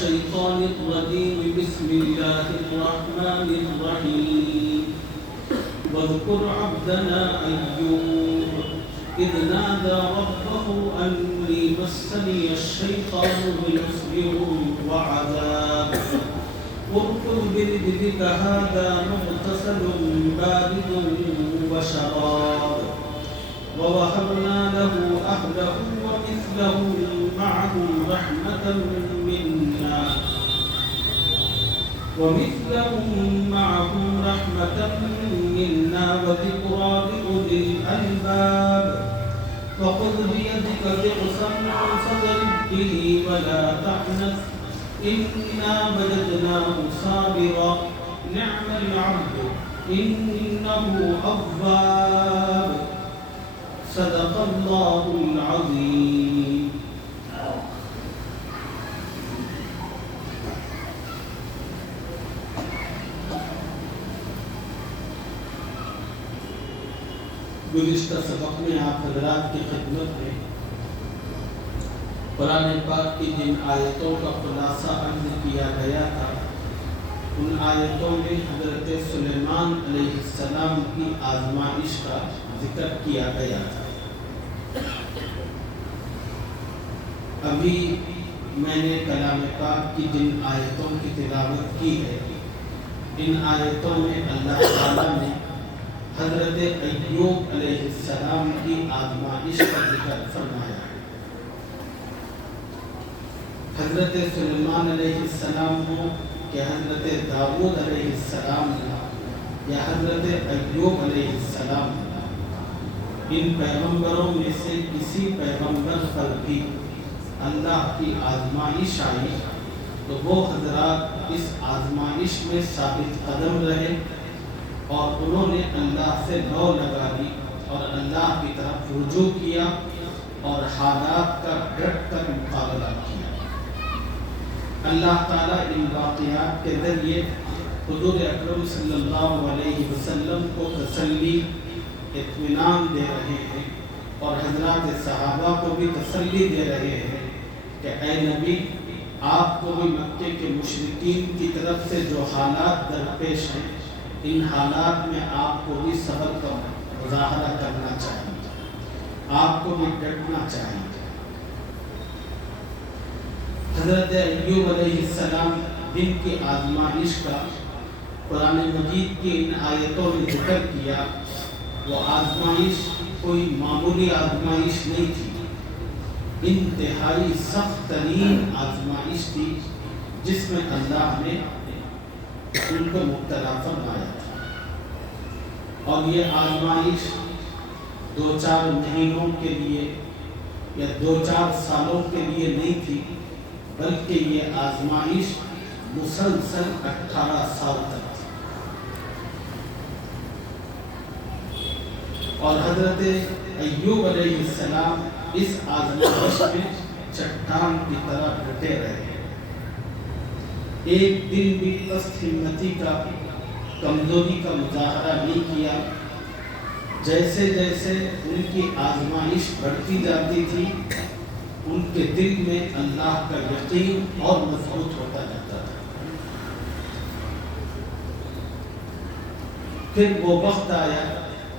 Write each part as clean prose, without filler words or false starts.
الشيطان الرجيم بسم الله الرحمن الرحيم واذكر عبدنا أيوب إذ نادى ربه أني مسني الشيطان بنصب وعذاب اركض برجلك هذا مغتسل بارد وشراب ووهبنا له أهله ومثلهم معهم رحمة منا وذكرى لأولي الألباب وخذ بيدك ضغثا فاضرب به ولا تحنث إنا وجدناه صابرا نعم العبد إنه أواب صدق الله العظيم. گزشتہ سبق میں آپ حضرات کی خدمت میں قرآن پاک کی جن آیتوں کا خلاصہ عرض کیا گیا تھا، ان آیتوں میں حضرت سلیمان علیہ السلام کی آزمائش کا ذکر کیا گیا تھا۔ ابھی میں نے کلام پاک کی جن آیتوں کی تلاوت کی ہے، ان آیتوں میں اللہ تعالیٰ نے حضرت ایوب علیہ السلام کی آزمائش کا ذکر فرمایا ہے۔ حضرت سلیمان علیہ السلام ہو کہ حضرت داؤد علیہ السلام یا حضرت ایوب علیہ السلام، ان پیغمبروں میں سے کسی پیغمبر پر بھی اللہ کی آزمائش آئی تو وہ حضرات اس آزمائش میں ثابت قدم رہے اور انہوں نے اللہ سے لو لگا دی اور اللہ کی طرف رجوع کیا اور حالات کا ڈٹ کر مقابلہ کیا۔ اللہ تعالیٰ ان واقعات کے ذریعے حضور اکرم صلی اللہ علیہ وسلم کو تسلی، اطمینان دے رہے ہیں اور حضرات صحابہ کو بھی تسلی دے رہے ہیں کہ اے نبی، آپ کو بھی مکے کے مشرکین کی طرف سے جو حالات درپیش ہیں، ان حالات میں آپ کو بھی صبر کا مظاہرہ کرنا چاہیے، آپ کو بھی ڈٹنا چاہیے۔ حضرت ایوب علیہ السلام جن کی آزمائش کا قرآن مجید کی ان آیتوں میں ذکر کیا، وہ آزمائش کوئی معمولی آزمائش نہیں تھی، انتہائی سخت ترین آزمائش تھی جس میں اللہ نے ان کو مبتلا فرمایا تھا۔ اور یہ آزمائش 2-4 مہینوں کے لیے یا 2-4 سالوں کے لیے نہیں تھی، بلکہ یہ آزمائش مسلسل 18 سال تک تھی۔ اور حضرت ایوب علیہ السلام اس آزمائش میں چٹان کی طرح ڈٹے رہے، ایک دن بھی پست ہمتی کا، کمزوری کا مظاہرہ نہیں کیا۔ جیسے جیسے ان کی آزمائش بڑھتی جاتی تھی، ان کے دل میں اللہ کا یقین اور مضبوط ہوتا جاتا تھا۔ پھر وہ وقت آیا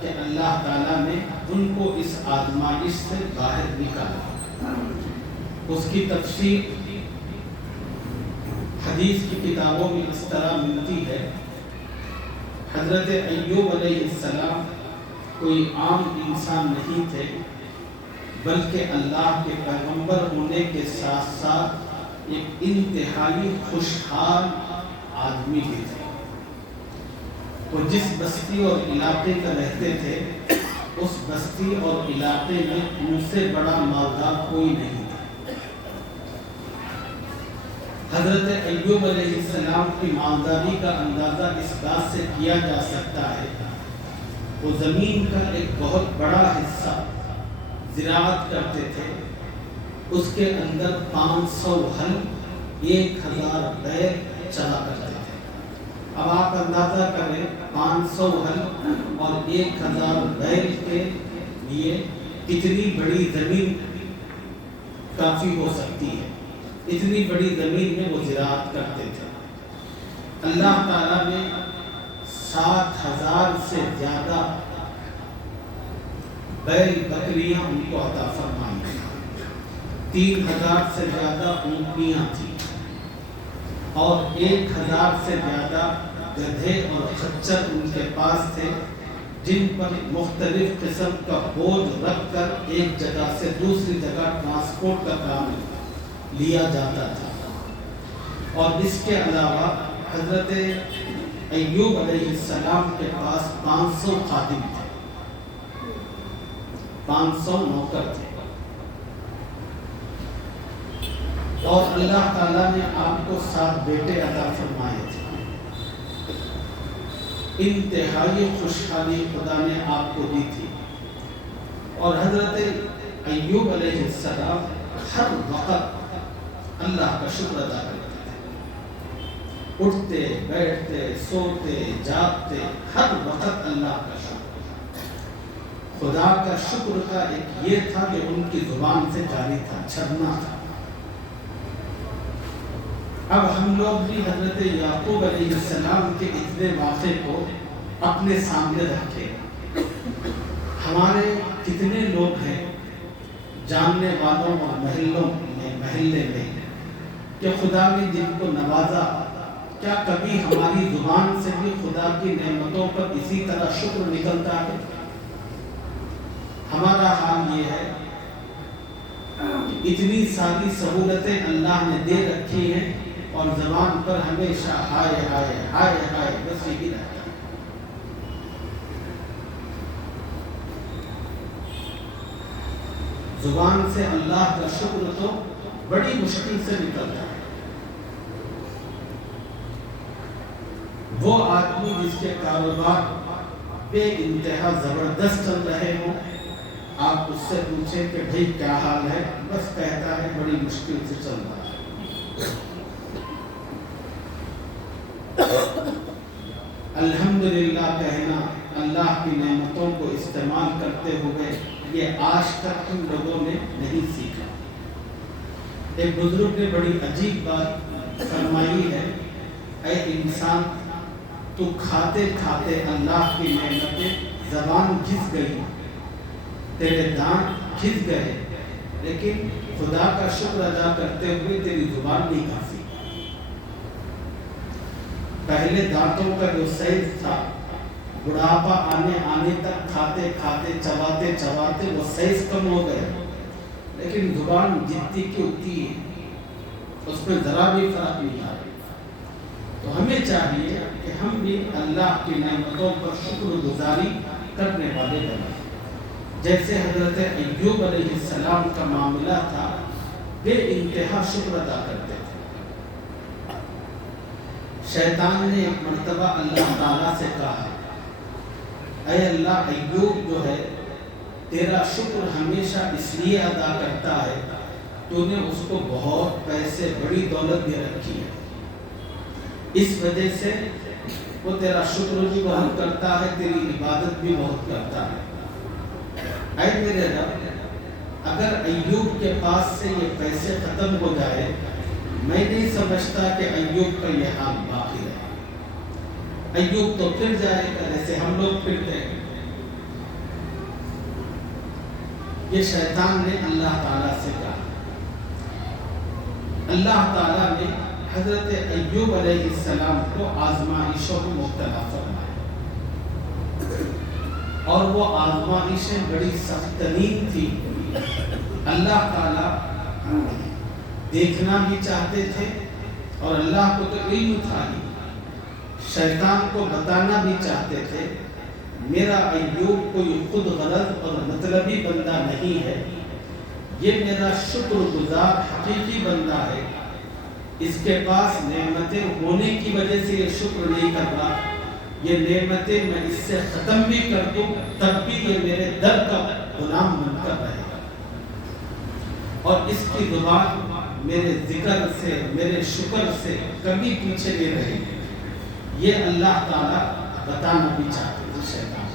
کہ اللہ تعالیٰ نے ان کو اس آزمائش سے باہر نکالا۔ اس کی تفسیر حدیث کی کتابوں میں اس طرح ملتی ہے، حضرت ایوب علیہ السلام کوئی عام انسان نہیں تھے، بلکہ اللہ کے پیغمبر ہونے کے ساتھ ساتھ ایک انتہائی خوشحال آدمی بھی تھے۔ وہ جس بستی اور علاقے کا رہتے تھے، اس بستی اور علاقے میں ان سے بڑا مالدار کوئی نہیں تھا۔ حضرت ایوب علیہ السلام کی مالداری کا اندازہ اس بات سے کیا جا سکتا ہے، وہ زمین کا ایک بہت بڑا حصہ زراعت کرتے تھے، اس کے اندر 500 ہل، 1000 بیل چلا کرتے تھے۔ اب آپ اندازہ کریں 500 ہل اور 1000 بیل کے لیے کتنی بڑی زمین کافی ہو سکتی ہے۔ اتنی بڑی زمین میں وہ زراعت کرتے تھے۔ اللہ تعالیٰ نے 7,000 سے زیادہ بیل بکریاں ان کو عطا فرمائی، 3,000 سے زیادہ اونٹنیاں تھیں، اور 1,000 سے زیادہ گدھے اور خچر ان کے پاس تھے، جن پر مختلف قسم کا بوجھ رکھ کر ایک جگہ سے دوسری جگہ ٹرانسپورٹ کا کام لیا جاتا تھا۔ اور اس کے علاوہ حضرت ایوب علیہ السلام کے پاس 500 خادم تھے، 500 نوکر تھے، اور اللہ تعالیٰ نے آپ کو 7 بیٹے عطا فرمائے تھے۔ انتہائی خوشحالی خدا نے آپ کو دی تھی، اور حضرت ایوب علیہ السلام ہر وقت اللہ کا شکر ادا کرتے تھے، اٹھتے بیٹھتے سوتے جاگتے ہر وقت اللہ کا شکر۔ خدا کا شکر کا ایک یہ تھا کہ ان کی زبان سے جاری تھا، چھڑنا تھا۔ اب ہم لوگ بھی حضرت یعقوب علیہ السلام کے اتنے واقعے کو اپنے سامنے رکھیں۔ ہمارے کتنے لوگ ہیں جاننے والوں اور محلے میں کہ خدا نے جن کو نوازا، کیا کبھی ہماری زبان سے بھی خدا کی نعمتوں پر اسی طرح شکر نکلتا ہے؟ ہمارا حال یہ ہے کہ اتنی ساری سہولتیں اللہ نے دے رکھی ہیں، اور زبان پر ہمیشہ ہائے ہائے ہائے ہائے بس یہی رہتا ہے۔ زبان سے اللہ کا شکر تو بڑی مشکل سے نکلتا ہے۔ وہ آدمی جس کے کاروبار بے انتہا زبردست چل رہے ہوں، آپ اس سے پوچھیں کہ بھئی کیا حال ہے، بس کہتا ہے بڑی مشکل سے چل رہا ہے۔ الحمدللہ کہنا، اللہ کی نعمتوں کو استعمال کرتے ہوئے، یہ آج تک ہم لوگوں نے نہیں سیکھا۔ ایک بزرگ نے بڑی عجیب بات فرمائی ہے، اے انسان، تو کھاتے کھاتے اللہ کی نعمتیں، زبان گھس گئی، تیرے دانت گھس گئے، لیکن خدا کا شکر ادا کرتے ہوئے تیری زبان نہیں گھسی۔ پہلے دانتوں کا جو سائز تھا، بڑھاپا آنے تک کھاتے کھاتے چباتے چباتے وہ سائز کم ہو گئے، لیکن زبان جتنی کی اتنی ہے، اس میں ذرا بھی فرق نہیں آ رہا۔ تو ہمیں چاہیے کہ ہم بھی اللہ کی نعمتوں پر شکر گزاری کرنے والے بنیں، جیسے حضرت ایوب علیہ السلام کا معاملہ تھا، بے انتہا شکر ادا کرتے تھے۔ شیطان نے ایک مرتبہ اللہ تعالیٰ سے کہا، اے اللہ، ایوب جو ہے تیرا شکر ہمیشہ اس لیے ادا کرتا ہے، تو نے اس کو بہت پیسے، بڑی دولت دے رکھی ہے، اس وجہ سے وہ تیرا شکر بھی بہت کرتا ہے، تیری عبادت بھی بہت کرتا ہے۔ اے میرے رب، اگر ایوب کے پاس سے یہ پیسے ختم ہو جائے، میں نہیں سمجھتا کہ ایوب کا یہ حال باقی رہے۔ ایوب تو پھر جائے گا جیسے ہم لوگ پھرتے ہیں۔ یہ شیطان نے اللہ تعالیٰ سے کہا۔ اللہ تعالیٰ نے حضرت ایوب علیہ السلام کو آزمائشوں میں مبتلا فرمایا، اور وہ آزمائشیں بڑی سخت ترین تھی۔ اللہ تعالیٰ دیکھنا بھی چاہتے تھے، اور اللہ کو تو علم تھا ہی، شیطان کو بتانا بھی چاہتے تھے، میرا ایوب کوئی خود غرض اور مطلبی بندہ نہیں ہے، یہ میرا شکر گزار حقیقی بندہ ہے، اس کے پاس نعمتیں ہونے کی وجہ سے یہ شکر نہیں کر رہا، یہ نعمتیں میں اس سے ختم بھی کر دوں تب بھی یہ میرے در کا غلام بن کر رہے گا، اور اس کی زبان میرے ذکر سے، میرے شکر سے کبھی پیچھے نہیں رہے گی۔ یہ اللہ تعالیٰ بتانا بھی چاہتے تھے شیطان۔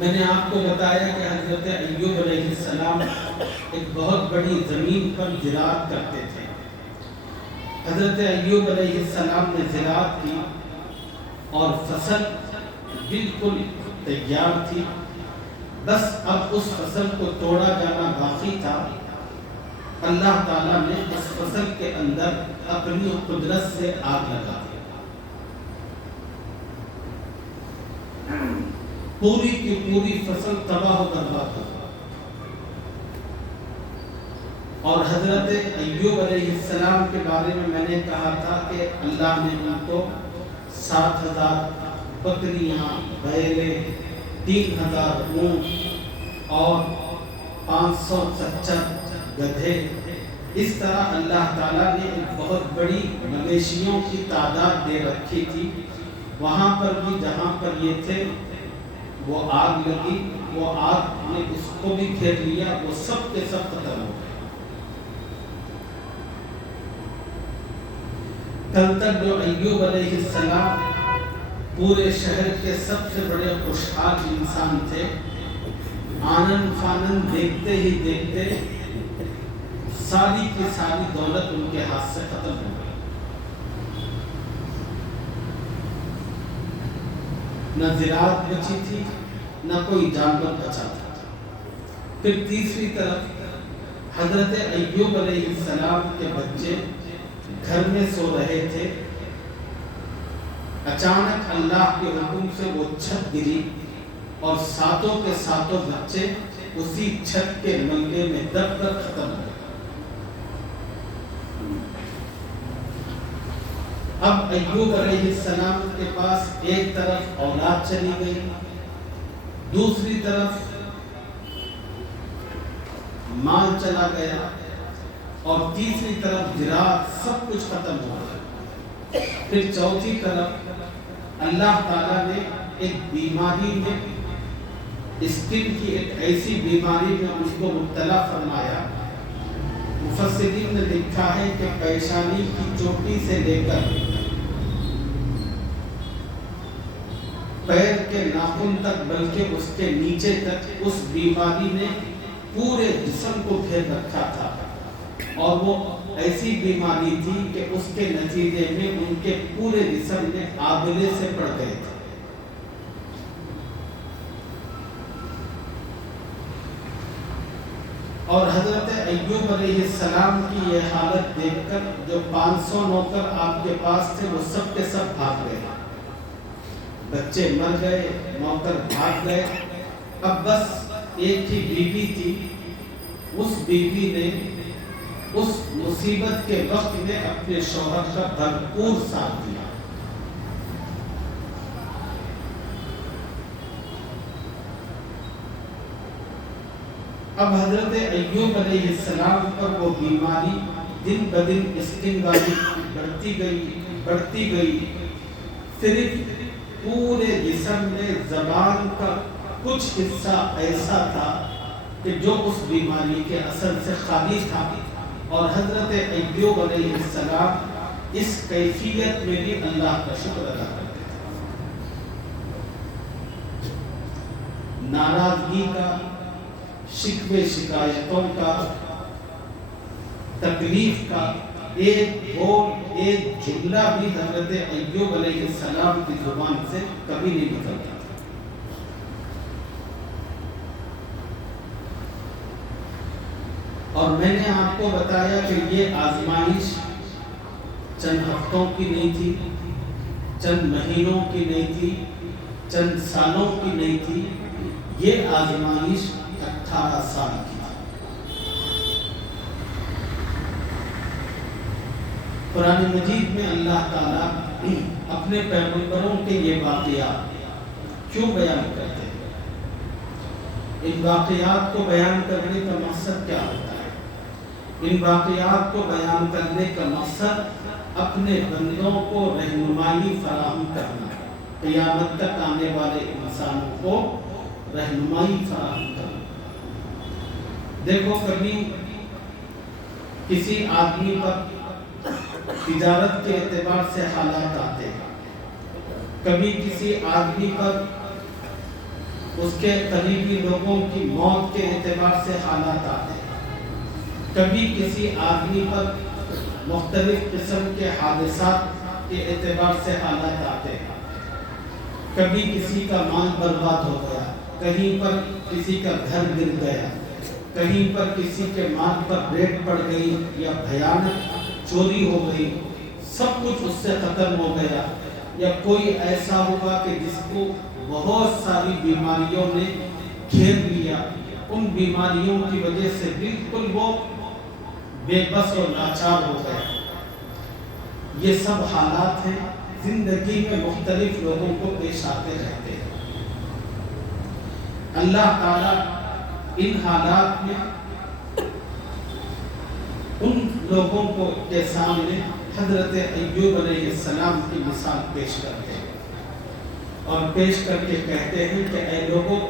میں نے آپ کو بتایا کہ حضرت ایوب علیہ السلام ایک بہت بڑی زمین پر زراعت کرتے تھے۔ حضرت ایوب علیہ السلام نے زراعت کی اور فصل بالکل تیار تھی، بس اب اس فصل کو توڑا جانا باقی تھا۔ اللہ تعالیٰ نے اس فصل کے اندر اپنی قدرت سے آگ لگا دی، پوری کی پوری فصل تباہ و برباد ہو گئی۔ اور حضرت ایوب علیہ السلام کے بارے میں نے کہا تھا کہ اللہ نے ان کو 7,000 بکریاں، بیلے، 3,000 اونٹ اور 570 گدھے، اس طرح اللہ تعالیٰ نے ایک بہت بڑی مویشیوں کی تعداد دے رکھی تھی۔ وہاں پر بھی جہاں پر یہ تھے وہ آگ لگی، وہ آگ نے اس کو بھی گھیر لیا، وہ سب کے سب ختم ہو گئے۔ کل تک جو ایوب علیہ السلام پورے شہر کے سب سے بڑے خوشحال انسان تھے، آنن فانن دیکھتے ہی دیکھتے ساری کی ساری دولت ان کے ہاتھ سے ختم ہو گئی۔ نہ زراعت بچی تھی، نہ کوئی جانور بچا تھا۔ پھر تیسری طرف حضرت ایوب علیہ السلام کے بچے گھر میں سو رہے تھے، اچانک اللہ کے حکم سے وہ چھت گری اور ساتوں کے ساتوں بچے اسی چھت کے ملبے میں دب کر ختم ہو گئے۔ اب ایوب علیہ السلام کے پاس ایک طرف اولاد چلی گئی، دوسری طرف مال چلا گیا، اور تیسری طرف زراعت، سب کچھ ختم ہو گیا۔ پھر چوتھی طرف اللہ تعالیٰ نے ایک بیماری میں، اسکن کی ایک ایسی بیماری میں اس کو مبتلا فرمایا۔ مفسرین نے لکھا ہے کہ پیشانی کی چوٹی سے لے کر پیر کے ناخن تک، بلکہ اس کے نیچے تک اس بیماری نے پورے جسم کو گھیر رکھا تھا، اور وہ ایسی بیماری تھی کہ اس کے نتیجے میں ان کے پورے جسم میں آبلے سے پڑ گئے تھے۔ اور حضرت ایوب علیہ السلام کی یہ حالت دیکھ کر جو 500 نوکر آپ کے پاس تھے وہ سب کے سب بھاگ گئے، بچے مر گئے، نوکر بھاگ گئے۔ اب بس ایک ہی بیوی تھی، اس بیوی نے اس مصیبت کے وقت میں اپنے شوہر کا بھرپور ساتھ دیا۔ اب حضرت ایوب علیہ السلام پر وہ بیماری دن بدن اسکن والی بڑھتی گئی، صرف پورے جسم میں زبان کا کچھ حصہ ایسا تھا کہ جو اس بیماری کے اثر سے خالی تھا، اور حضرت ایوب علیہ السلام اس کیفیت میں بھی اللہ کا شکر ادا کرتے تھے۔ ناراضگی کا، شکوے شکایتوں کا، تکلیف کا ایک بول، ایک جملہ بھی حضرت ایوب علیہ السلام کی زبان سے کبھی نہیں نکلتا تھا۔ اور میں نے آپ کو بتایا کہ یہ آزمائش چند ہفتوں کی نہیں تھی، چند مہینوں کی نہیں تھی، چند سالوں کی نہیں تھی، یہ آزمائش 18 سال کی تھی۔ قرآن مجید میں اللہ تعالیٰ اپنے پیغمبروں کے یہ واقعات کیوں بیان کرتے ہیں؟ ان واقعات کو بیان کرنے کا مقصد کیا ہوتا ہے؟ ان واقعات کو بیان کرنے کا مقصد اپنے بندوں کو رہنمائی فراہم کرنا، قیامت تک آنے والے انسانوں کو رہنمائی فراہم کرنا۔ دیکھو، کبھی کسی آدمی پر تجارت کے اعتبار سے حالات آتے ہیں، کبھی کسی آدمی پر اس کے قریبی لوگوں کی موت کے اعتبار سے حالات آتے ہیں، کبھی کسی آدمی پر مختلف قسم کے حادثات کے اعتبار سے حالات آتے ہیں، کبھی کسی کا مال برباد ہو گیا، کہیں پر کسی کا گھر گر گیا، کہیں پر کسی کے مال پر ریٹ پڑ گئی یا بھیانک چوری ہو گئی، سب کچھ اس سے ختم ہو گیا، یا کوئی ایسا ہوگا کہ جس کو بہت ساری بیماریوں نے گھیر لیا، ان بیماریوں کی وجہ سے بالکل وہ بے بس اور لاچار ہو گئے۔ یہ سب حالات ہیں، زندگی میں مختلف لوگوں کو پیش آتے رہتے ہیں۔ اللہ تعالیٰ ان حالات میں ان لوگوں کو کے سامنے حضرت ایوب علیہ السلام کی مثال پیش کرتے ہیں اور پیش کر کے کہتے ہیں کہ اے لوگوں،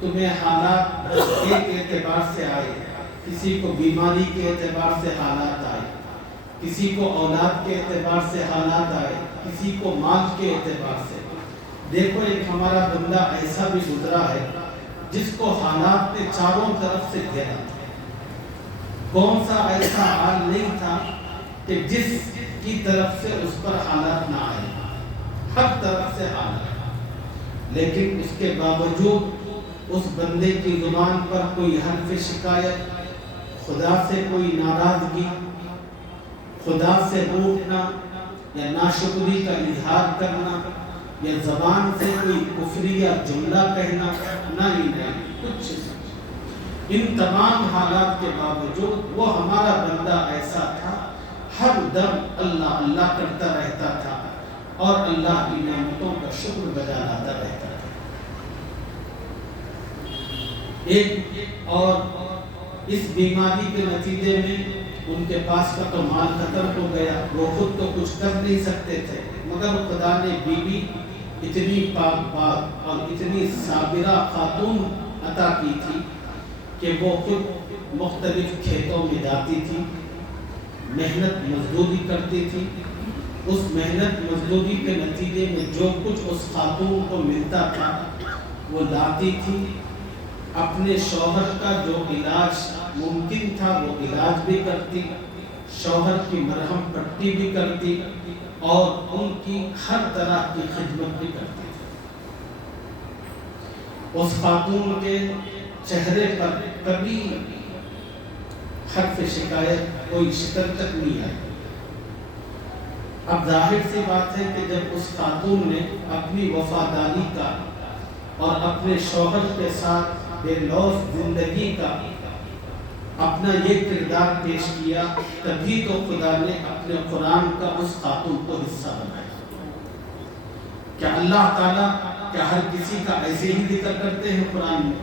تمہیں حالات ایک اعتبار سے آئے، کسی کو بیماری کے اعتبار سے حالات آئے، کسی کو اولاد کے اعتبار سے حالات آئے، کسی کو مال کے اعتبار سے۔ دیکھو ایک ہمارا بندہ ایسا بھی گزرا ہے جس کو حالات نے چاروں طرف سے گھیرا تھا۔ کون سا ایسا حال نہیں تھا کہ جس کی طرف سے اس پر حالات نہ آئے، ہر طرف سے حالات، لیکن اس کے باوجود اس بندے کی زبان پر کوئی حرف شکایت، خدا سے کوئی ناراضگی، خدا سے روٹنا یا ناشکری کا اظہار کرنا یا زبان سے کوئی کفری یا جملہ کہنا، نہیں کچھ نہیں۔ ان تمام حالات کے باوجود وہ ہمارا بندہ ایسا تھا، ہر دم اللہ اللہ کرتا رہتا تھا اور اللہ کی نعمتوں کا شکر بجا لاتا رہتا تھا۔ ایک اور اس بیماری کے نتیجے میں ان کے پاس کا تو مال ختم ہو گیا، وہ خود تو کچھ کر نہیں سکتے تھے، مگر خدا نے بیوی اتنی پاک اور اتنی صابرہ خاتون عطا کی تھی کہ وہ خود مختلف کھیتوں میں جاتی تھی، محنت مزدوری کرتی تھی، اس محنت مزدوری کے نتیجے میں جو کچھ اس خاتون کو ملتا تھا وہ لاتی تھی، اپنے شوہر کا جو علاج ممکن تھا وہ علاج بھی کرتی، شوہر کی مرہم پٹی بھی کرتی اور ان کی ہر طرح کی خدمت بھی کرتی تھی۔ اس خاتون کے چہرے پر کبھی حرف شکایت، کوئی شکر تک نہیں آئی۔ اب ظاہر سی بات ہے کہ جب اس خاتون نے اپنی وفاداری کا اور اپنے شوہر کے ساتھ بے لوث زندگی کا اپنا یہ کردار پیش کیا، تبھی تو خدا نے اپنے قرآن کا اس خاتون کو حصہ بنایا۔ کیا اللہ تعالیٰ کیا ہر کسی کا ایسے ہی ذکر کرتے ہیں قرآن میں؟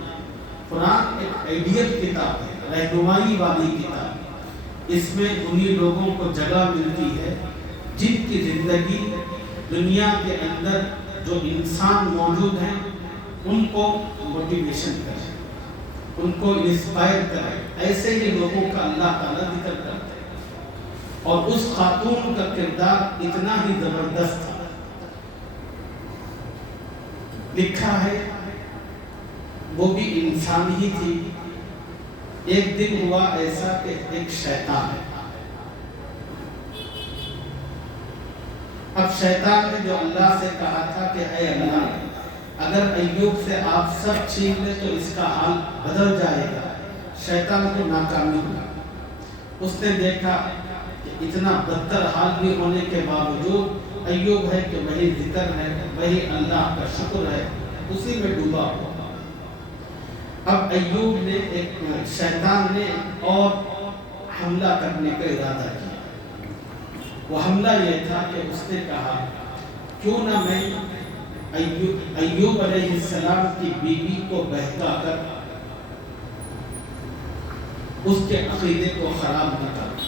قرآن ایک آئیڈیل کتاب ہے، رہنمائی والی کتاب، اس میں انہی لوگوں کو جگہ ملتی ہے جن کی زندگی دنیا کے اندر جو انسان موجود ہیں ان کو موٹیویشن کرے، ان کو انسپائر کرے، ایسے ہی لوگوں کا اللہ تعالیٰ ذکر کرتے ہیں۔ اور اس خاتون کا کردار اتنا ہی زبردست تھا، لکھا ہے وہ بھی انسان ہی تھی۔ ایک دن ہوا ایسا کہ ایک شیطان ہے، اب شیطان نے جو اللہ سے کہا تھا کہ اے اللہ، اگر ایوب سے آپ سب چھین لیں تو اس کا حال بدل جائے گا، شیطان کو ناکامی ہوئی۔ اس نے دیکھا کہ اتنا بدتر حال بھی ہونے کے باوجود ایوب ہے کہ وہی ذکر ہے، وہی اللہ کا شکر ہے، اسی میں ڈوبا ہوا۔ اب ایوب نے شیطان نے اور حملہ کرنے کا ارادہ کیا۔ وہ حملہ یہ تھا کہ اس نے کہا کیوں نہ میں ایوب علیہ السلام کی بیوی کو بہکا کر اس کے عقیدے کو خراب نہ کروں۔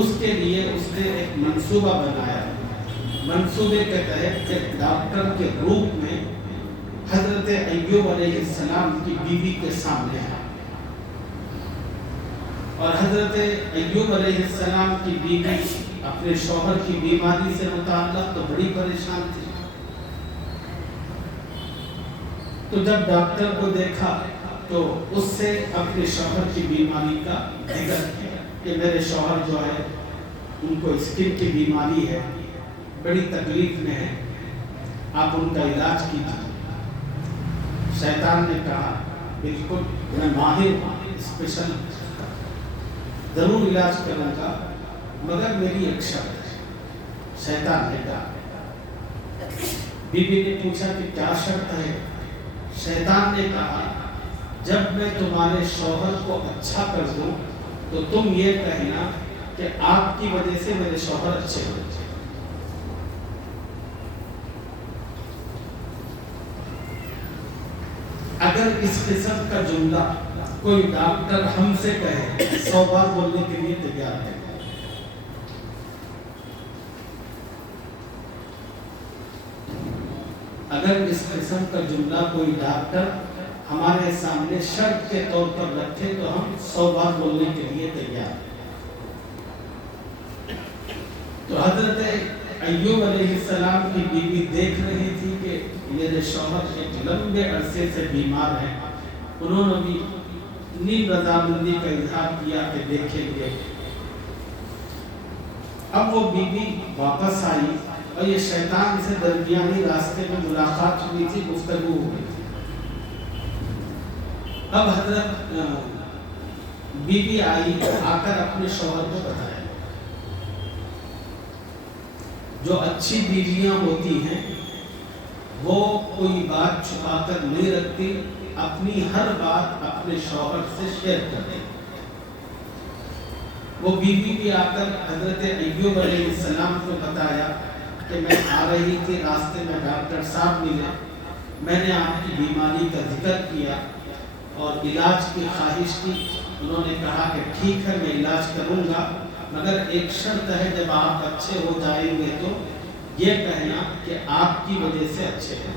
اس کے لیے اس نے ایک منصوبہ بنایا، منصوبے کے تحت ایک ڈاکٹر کے روپ میں حضرت ایوب علیہ السلام کی بیوی کے سامنے آیا، اور حضرت ایوب علیہ السلام کی بیوی اپنے شوہر کی بیماری سے متعلق تو بڑی پریشان تھی۔ تو جب ڈاکٹر کو دیکھا تو اس سے اپنے شوہر کی بیماری کا ذکر کیا کہ میرے شوہر جو ہے ان کو اسکن کی بیماری ہے، بڑی تکلیف میں ہے، آپ ان کا علاج کیجیے۔ شیطان نے کہا بالکل میں ماہر ہوں، اسپیشل ضرور علاج کروں گا، مگر میری ایک شرط ہے۔ شیطان نے کہا، بی بی نے پوچھا کہ کیا شرط ہے؟ شیطان نے کہا جب میں تمہارے شوہر کو اچھا کر دوں تو تم یہ کہنا کہ آپ کی وجہ سے میرے شوہر اچھے ہو جائیں۔ اگر اس قسم کا جملہ کوئی ڈاکٹر ہم سے کہے 100 بار بولنے کے لیے تیار ہے۔ اگر اس قسم کا جملہ کوئی ڈاکٹر ہمارے سامنے شرط کے طور پر رکھے تو ہم 100 بار بولنے کے لیے تیار ہیں۔ تو حضرت ایوب علیہ السلام کی بیوی دیکھ رہی تھی کہ میرے شوہر ایک لمبے عرصے سے بیمار ہیں، انہوں نے بھی نیب رضامندی کا اظہار کیا کہ دیکھیں گے۔ اب وہ بیوی واپس آئی اور یہ شیطان سے درمیانی راستے میں ملاقات ہوئی تھی، گفتگو ہوئی تھی۔ اب حضرت بیوی آئی، آ کر اپنے شوہر کو بتایا۔ جو اچھی بیویاں ہوتی ہیں وہ کوئی بات چھپا کر نہیں رکھتی، اپنی ہر بات اپنے شوہر سے شیئر کر دیں۔ وہ بیوی بھی آ کر حضرت ایوب علیہ السلام کو بتایا کہ میں آ رہی تھی، راستے میں ڈاکٹر صاحب ملے، میں نے آپ کی بیماری کا ذکر کیا اور علاج کی خواہش کی۔ انہوں نے کہا کہ ٹھیک ہے میں علاج کروں گا، مگر ایک شرط ہے، جب آپ اچھے ہو جائیں گے تو یہ کہنا کہ آپ کی وجہ سے اچھے ہیں۔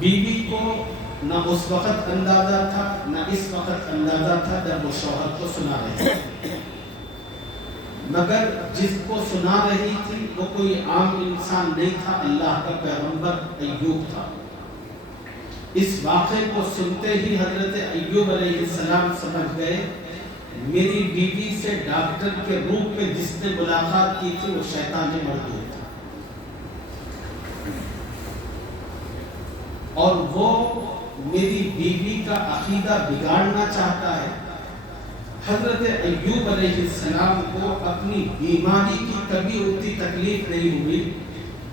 بیوی کو نہ اس وقت اندازہ تھا نہ اس وقت اندازہ تھا جب وہ شوہر کو سنا رہی تھی، مگر جس کو سنا رہی تھی وہ کوئی عام انسان نہیں تھا، اللہ کا پیغمبر ایوب تھا۔ اس واقعے کو سنتے ہی حضرت ایوب علیہ السلام سمجھ گئے میری بیوی سے ڈاکٹر کے روپ میں جس نے ملاقات کی تھی وہ شیطان مرد تھا، اور وہ میری بیوی کا عقیدہ بگاڑنا چاہتا ہے۔ حضرت ایوب علیہ السلام کو اپنی بیماری کی کبھی اتنی تکلیف نہیں ہوئی،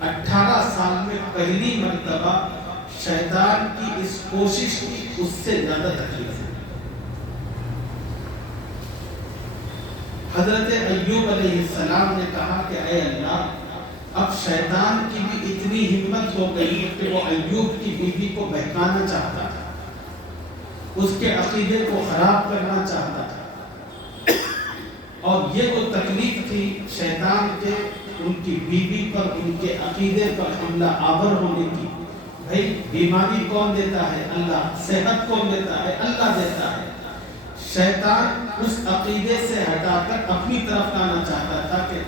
18 سال میں پہلی مرتبہ شیطان کی اس کوشش کی اس سے زیادہ تکلیف ہے۔ حضرت ایوب علیہ السلام نے کہا کہ اے اللہ، اب شیطان کی بھی اتنی ہمت ہو گئی کہ وہ ایوب کی بیوی کو بہکانا چاہتا تھا، اس کے عقیدے کو خراب کرنا چاہتا تھا، اور یہ وہ تکلیف تھی شیطان کے ان کی بیوی پر، ان کے عقیدے پر حملہ آور ہونے کی۔ بھائی بیماری کون دیتا ہے؟ اللہ۔ صحت کون دیتا ہے؟ اللہ دیتا ہے۔ شیطان اس عقیدے سے ہٹا کر اپنی طرف لانا چاہتا تھا کہ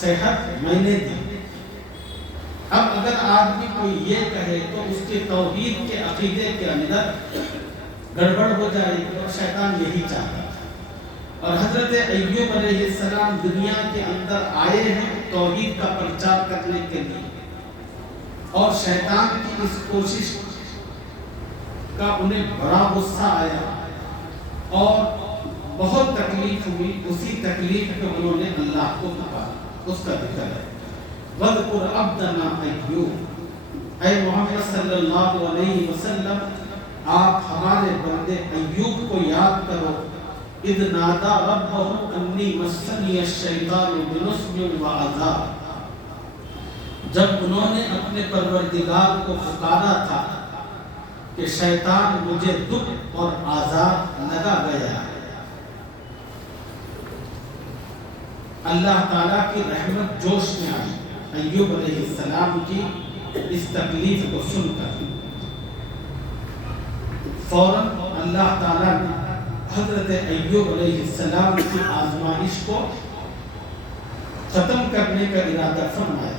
صحت میں نے دی۔ اب اگر آدمی کوئی یہ کہے تو اس کے توحید کے عقیدے کے اندر گڑبڑ ہو جائے گی، اور شیطان یہی چاہتا تھا۔ اور حضرت ایوب علیہ السلام دنیا کے اندر آئے ہیں توحید کا پرچار کرنے کے لیے، اور شیطان کی اس کوشش کا انہیں بڑا غصہ آیا اور بہت تکلیف ہوئی۔ اسی تکلیف میں انہوں نے اللہ کو پکارا، اس کا ذکر ہے وَاذْكُرْ عَبْدَنَا أَيُّوبَ۔ اے محمد صلی اللہ علیہ وسلم، آپ ہمارے بندے ایوب کو یاد کرو، اِذْ نَادَى رَبَّهُ أَنِّي مَسَّنِيَ الشَّيْطَانُ بِنُصْبٍ وَعَذَابٍ، جب انہوں نے اپنے پروردگار کو پکارا تھا کہ شیطان مجھے دکھ اور عذاب لگا گیا ہے۔ اللہ تعالیٰ کی رحمت جوش میں آئی ایوب علیہ السلام کی اس تکلیف کو سن کر۔ فوراً اللہ تعالیٰ نے حضرت ایوب علیہ السلام کی آزمائش کو ختم کرنے کا ارادہ فرمایا۔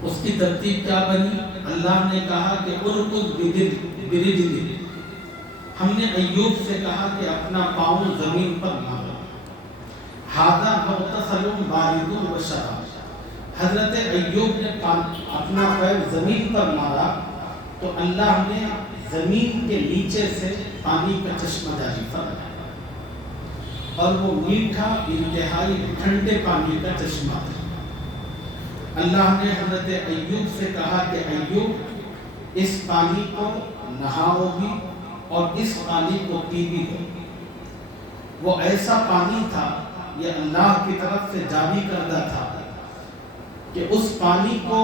اس کی ترتیب کیا بنی؟ اللہ نے کہا کہ ارکض برجلک، ہم نے ایوب سے کہا کہ اپنا پاؤں زمین پر مارو، ھذا مغتسل بارد و شراب، حضرت ایوب نے اپنا پیر زمین پر مارا تو اللہ نے زمین کے نیچے سے پانی کا چشمہ جاری فرمایا، اور وہ میٹھا انتہائی ٹھنڈے پانی کا چشمہ تھا۔ اللہ نے حضرت ایوب سے کہا کہ ایوب اس پانی کو نہاؤ بھی اور اس پانی کو پی بھی دو۔ وہ ایسا پانی تھا، یہ اللہ کی طرف سے جاری کردہ تھا کہ اس پانی کو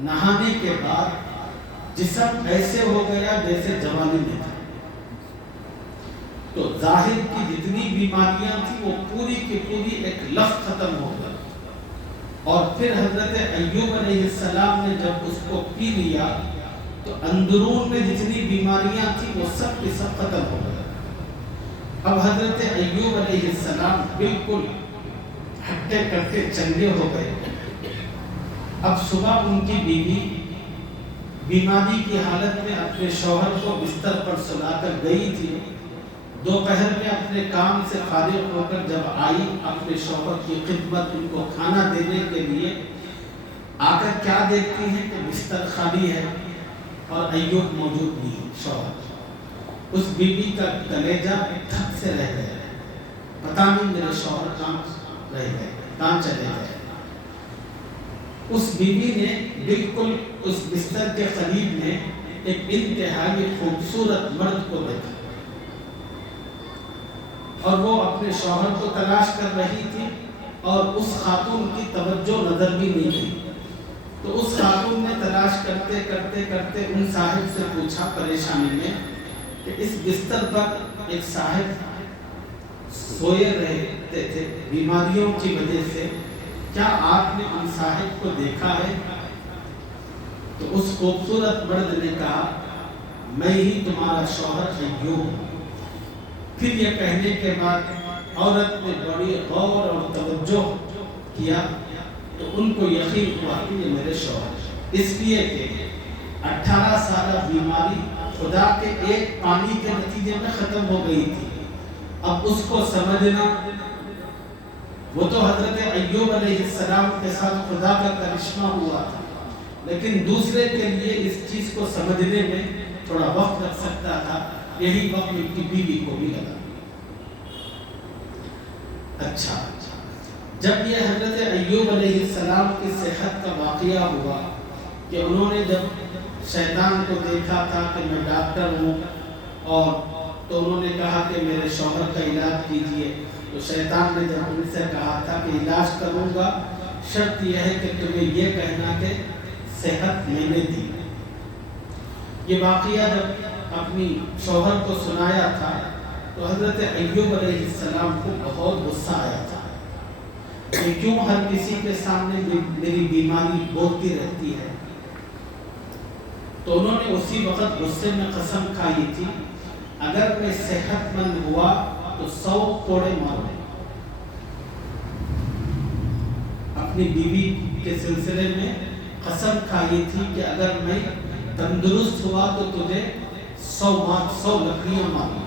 نہانے کے بعد جسم ایسے ہو گیا جیسے جوانی میں تھا۔ تو ظاہر کی جتنی بیماریاں تھیں وہ پوری کی پوری ایک لفظ ختم ہو گئی، اور پھر حضرت ایوب علیہ السلام نے جب اس کو پی لیا تو اندرون میں جتنی بیماریاں تھیں وہ سب کی سب ختم ہو گئی۔ اب حضرت ایوب علیہ السلام بالکل ہٹے کٹے چنگے ہو گئے۔ اب صبح ان کی بیوی بیماری کی حالت میں اپنے شوہر کو بستر پر سلا کر گئی تھی، دوپہر میں اپنے کام سے فارغ ہو کر جب آئی اپنے شوہر کی خدمت، ان کو کھانا دینے کے لیے آ کر کیا دیکھتی ہیں کہ بستر خالی ہے اور ایوب موجود نہیں۔ شوہر، اس بیوی کا کلیجہ تھک سے رہ گیا، پتہ نہیں میرے شوہر کہاں رہ گئے، کہاں چلے گئے۔ اس بیوی نے بالکل اس بستر کے قریب میں ایک انتہائی خوبصورت مرد کو دیکھا، اور وہ اپنے شوہر کو تلاش کر رہی تھی اور اس خاتون کی توجہ نظر بھی نہیں تھی۔ تو اس خاتون نے تلاش کرتے کرتے کرتے ان صاحب سے پوچھا پریشانی میں کہ اس بستر پر ایک صاحب سوئے رہتے تھے بیماریوں کی وجہ سے، کیا آپ نے ان صاحب کو دیکھا ہے؟ تو اس خوبصورت مرد نے کہا میں ہی تمہارا شوہر ایوب ہوں۔ پھر یہ کہنے کے بعد عورت نے بڑی غور اور توجہ کیا تو ان کو یقین ہوا کہ یہ میرے شوہر ہے، اس لیے کہ 18 سالہ بیماری خدا کے ایک پانی کے نتیجے میں ختم ہو گئی تھی۔ اب اس کو سمجھنا، وہ تو حضرت ایوب علیہ السلام کے ساتھ خدا کا کرشمہ ہوا تھا، لیکن دوسرے کے لیے اس چیز کو سمجھنے میں تھوڑا وقت لگ سکتا تھا، یہی وقت ان کی بیوی کو بھی لگا۔ اچھا، جب یہ حضرت ایوب علیہ السلام کی صحت کا واقعہ ہوا کہ انہوں نے جب شیطان کو دیکھا تھا کہ میں ڈاکٹر ہوں، اور تو انہوں نے کہا کہ میرے شوہر کا علاج کیجئے، تو شیطان نے جب ان سے کہا تھا کہ علاج کروں گا، شرط یہ ہے کہ تمہیں یہ کہنا کہ صحت میں نے دی۔ یہ واقعہ جب اپنی شوہر کو سنایا تھا تو حضرت ایوب علیہ السلام کو بہت غصہ آیا تھا کہ کیوں ہر کسی کے سامنے میری بیماری بولتی رہتی ہے۔ تو انہوں نے اسی وقت غصے میں قسم کھائی تھی اگر میں صحت مند ہوا تو 100 کوڑے ماروں۔ اپنی بیوی کے سلسلے میں قسم کھائی تھی کہ اگر میں تندرست ہوا تو تجھے 100 لکڑیاں ماروں۔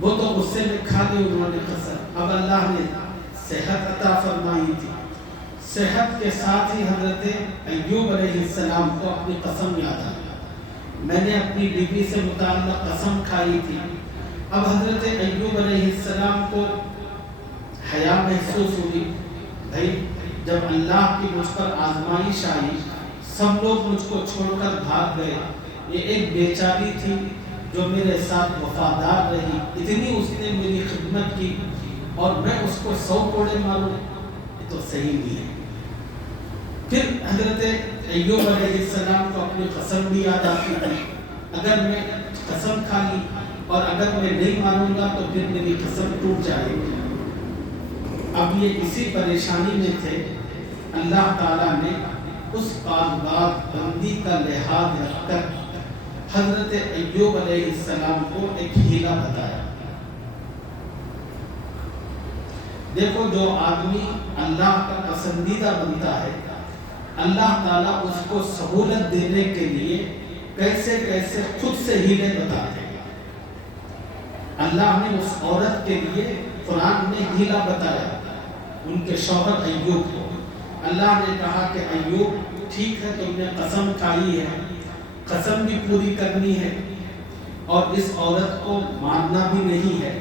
وہ تو غصے میں کھا لی انہوں نے قسم۔ اب اللہ نے صحت عطا فرمائی تھی، صحت کے ساتھ ہی حضرت ایوب علیہ السلام کو اپنی قسم یاد آئی، میں نے اپنی بیوی سے متعلق قسم کھائی تھی۔ اب حضرت ایوب علیہ السلام کو حیا محسوس ہوئی، بھائی جب اللہ کی مجھ پر آزمائش آئی، سب لوگ مجھ کو چھوڑ کر بھاگ گئے، یہ ایک بیچاری تھی جو میرے ساتھ وفادار رہی، اتنی اس نے میری خدمت کی، اور میں اس کو 100 کوڑے ماروں، یہ تو صحیح نہیں ہے۔ پھر حضرت ایوب علیہ السلام کو اپنی قسم بھی یاد آتی تھی، اگر میں قسم کھا لی اور اگر میں نہیں مانوں گا تو پھر میری قسم ٹوٹ جائے گی۔ اب یہ اسی پریشانی میں تھے، اللہ تعالیٰ نے اس پاک بندی کا لحاظ رکھ کر حضرت ایوب علیہ السلام کو ایک ہیلا بتایا۔ دیکھو جو آدمی اللہ کا پسندیدہ بنتا ہے، اللہ تعالیٰ اس کو سہولت دینے کے لیے کیسے کیسے خود سے ہیلے بتاتے ہیں۔ اللہ نے اس عورت کے لیے قرآن میں ہیلا بتایا، ان کے شوہر ایوب کو۔ اللہ نے کہا کہ ایوب ٹھیک ہے، تم نے قسم کھائی ہے، قسم بھی پوری کرنی ہے اور اس عورت کو ماننا بھی نہیں ہے،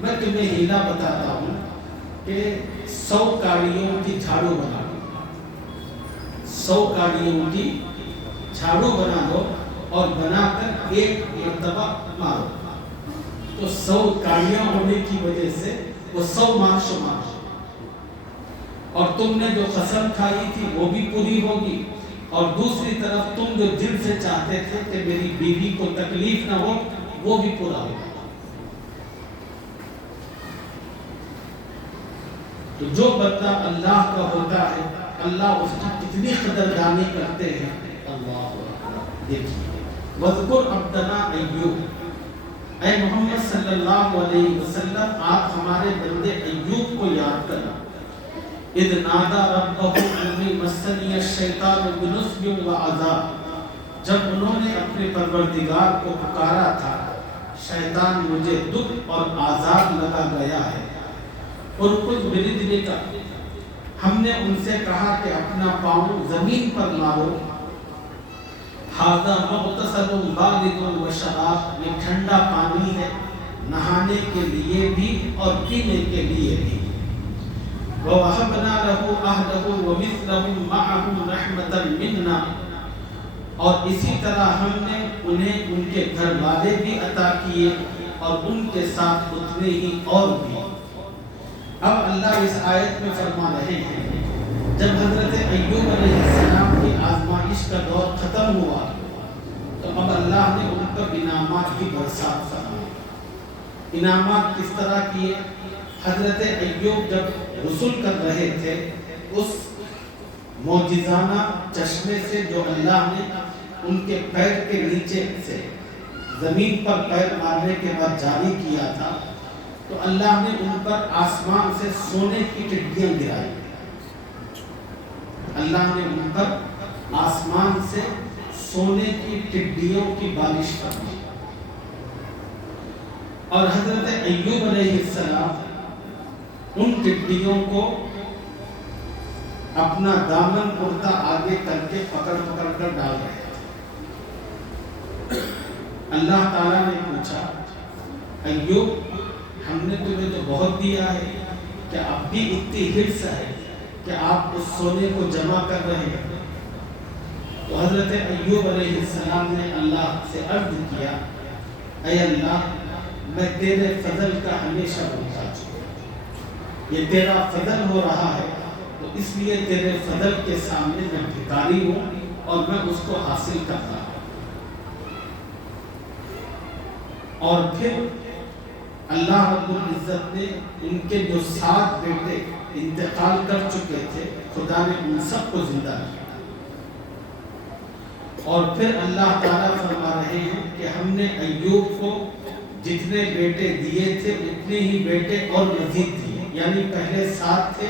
میں تمہیں ہیلا بتاتا ہوں کہ 100 کاڑیوں کی جھاڑو بنا لو، 100 کاڑیوں کی جھاڑو بنا لو اور بنا کر ایک مرتبہ مارو، تو 100 کاڑیاں ہونے کی وجہ سے وہ 100 مار شمار، اور تم نے جو قسم کھائی تھی وہ بھی پوری ہوگی، اور دوسری طرف تم جو دل سے چاہتے تھے کہ میری بیوی کو تکلیف نہ ہو وہ بھی پورا ہوگا۔ تو جو بندہ اللہ کا ہوتا ہے اللہ اس کی کتنی قدردانی کرتے ہیں۔ اللہ دیکھیے وَاذْكُرْ عَبْدَنَا ایوب، اے محمد صلی اللہ علیہ وسلم آپ ہمارے بندے ایوب کو یاد کرنا۔ اِذْ نَادَى رَبَّهُ أَنِّي مَسَّنِيَ الشَّيْطَانُ بِنُصْبٍ وَعَذَابٍ، جب انہوں نے اپنے پروردگار کو پکارا تھا شیطان مجھے دکھ اور عذاب لگا گیا ہے، اور کچھ بِرِجْلِكَ کا ہم نے ان سے کہا کہ اپنا پاؤں زمین پر مارو، هَذَا مُغْتَسَلٌ بَارِدٌ وَشَرَابٌ، یہ ٹھنڈا پانی ہے نہانے کے لیے بھی اور پینے کے لیے بھی۔ وَوَهَبْنَا لَهُ أَهْلَهُ وَمِثْلَهُم مَّعَهُمْ رَحْمَةً مِنَّا، اور اسی طرح ہم نے انہیں ان کے گھر والے بھی عطا کیے اور ان کے ساتھ اتنے ہی اور بھی۔ اب اللہ اس آیت میں فرما رہے ہیں جب حضرت ایوب علیہ السلام کی آزمائش کا دور ختم ہوا تو اب اللہ نے ان پر انعامات کی برسات فرمائی۔ انعامات کس طرح کیے؟ حضرت ایوب جب غسل کر رہے تھے اس معجزانہ چشمے سے جو اللہ نے ان کے پیر کے نیچے سے زمین پر پیر مارنے کے بعد جاری کیا تھا، تو اللہ نے ان پر آسمان سے سونے کی ٹڈیاں گرائی، اللہ نے ان پر آسمان سے سونے کی ٹڈیوں کی بارش فرمائی، اور حضرت ایوب علیہ السلام ان ٹڈیوں کو اپنا دامن کرتا آگے کر کے پکڑ کر ڈال رہے تھے۔ اللہ تعالیٰ نے پوچھا ایوب ہم نے تمہیں تو بہت دیا ہے، کیا اب بھی اتنی حرص ہے کہ آپ اس سونے کو جمع کر رہے ہیں؟ تو حضرت ایوب علیہ السلام نے اللہ سے عرض کیا اے اللہ میں تیرے فضل کا ہمیشہ محتاج ہوں، یہ تیرا فضل ہو رہا ہے تو اس لیے تیرے فضل کے سامنے میں بھکاری ہوں اور میں اس کو حاصل کرتا ہوں۔ اور پھر اللہ رب العزت نے ان کے جو 7 بیٹے انتقال کر چکے تھے خدا نے ان سب کو زندہ کیا، اور پھر اللہ تعالیٰ فرما رہے ہیں کہ ہم نے ایوب کو جتنے بیٹے دیے تھے اتنے ہی بیٹے اور مزید دیے، یعنی پہلے 7 تھے،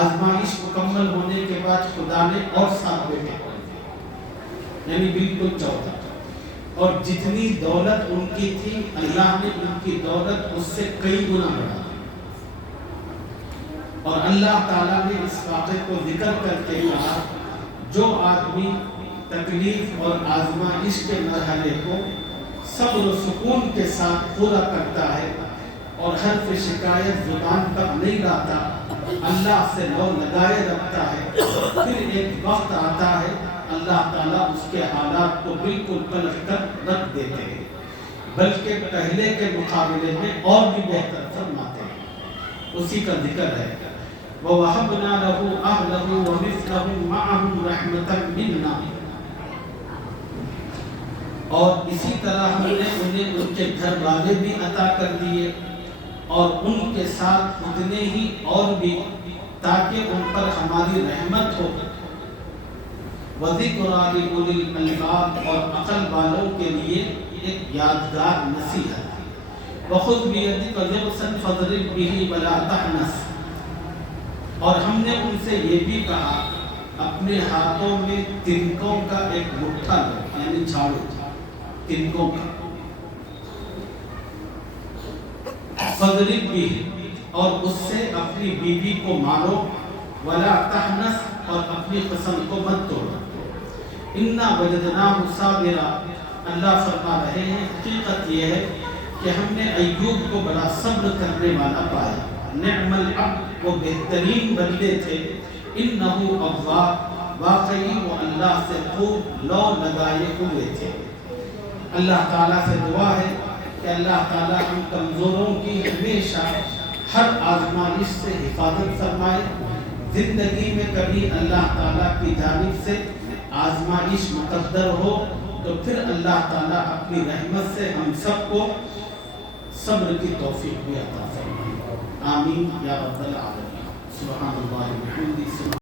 آزمائش مکمل ہونے کے بعد خدا نے اور 7 بیٹے کر دیے، یعنی بالکل 14، اور جتنی دولت ان کی تھی اللہ نے ان کی دولت اس سے کئی گنا بڑھا دی، اور اللہ تعالیٰ نے اس واقعے کو ذکر کر کے کہا جو آدمی تکلیف اور آزمائش کے مرحلے کو صبر و سکون کے ساتھ پورا کرتا ہے اور حرف شکایت زبان پر نہیں لاتا، اللہ سے لو لگائے رکھتا ہے، پھر ایک وقت آتا ہے اللہ تعالیٰ اس کے حالات کو بالکل پلٹ کر رکھ دیتے ہیں، بلکہ پہلے کے مقابلے میں اور بھی بہتر فرماتے ہیں۔ اسی کا ذکر ہے وَوَهَبْنَا لَهُ أَهْلَهُ وَمِثْلَهُم مَّعَهُمْ رَحْمَةً مِنَّا، اور اسی طرح ہم نے انہیں ان کے گھر والے بھی عطا کر دیے اور ان کے ساتھ اتنے ہی اور بھی، تاکہ ان پر ہماری رحمت ہو، وَذِكْرَىٰ لِأُولِي الْأَلْبَابِ، اور عقل والوں کے لیے ایک یادگار نصیحت۔ وَخُذْ بِيَدِكَ ضِغْثًا فَاضْرِبْ بِهِ وَلَا تَحْنَثْ، اور ہم نے ان سے یہ بھی کہا اپنے ہاتھوں میں تنکوں کا ایک مٹھا لو، یعنی جھاڑو، تنکوں کا، فضرب بھی، اور اس سے اپنی بیوی کو مارو، ولا تحنس، اور اپنی قسم کو مت توڑو، انا وجدناہ صابرا، اللہ فرما رہے ہیں حقیقت یہ ہے کہ ہم نے ایوب کو بڑا صبر کرنے والا پایا، نعم العبد، وہ بہترین بندے تھے، انہو اواب، واقعی وہ اللہ سے خوب لو لگائے ہوئے تھے۔ اللہ تعالیٰ سے دعا ہے کہ اللہ تعالیٰ ہم کمزوروں کی ہمیشہ ہر آزمائش سے حفاظت فرمائے، زندگی میں کبھی اللہ تعالیٰ کی جانب سے آزمائش مقدر ہو تو پھر اللہ تعالیٰ اپنی رحمت سے ہم سب کو صبر کی توفیق بھی عطا فرمائے، آمین یا رب العالمین۔ سبحان اللہ و بحمدہ۔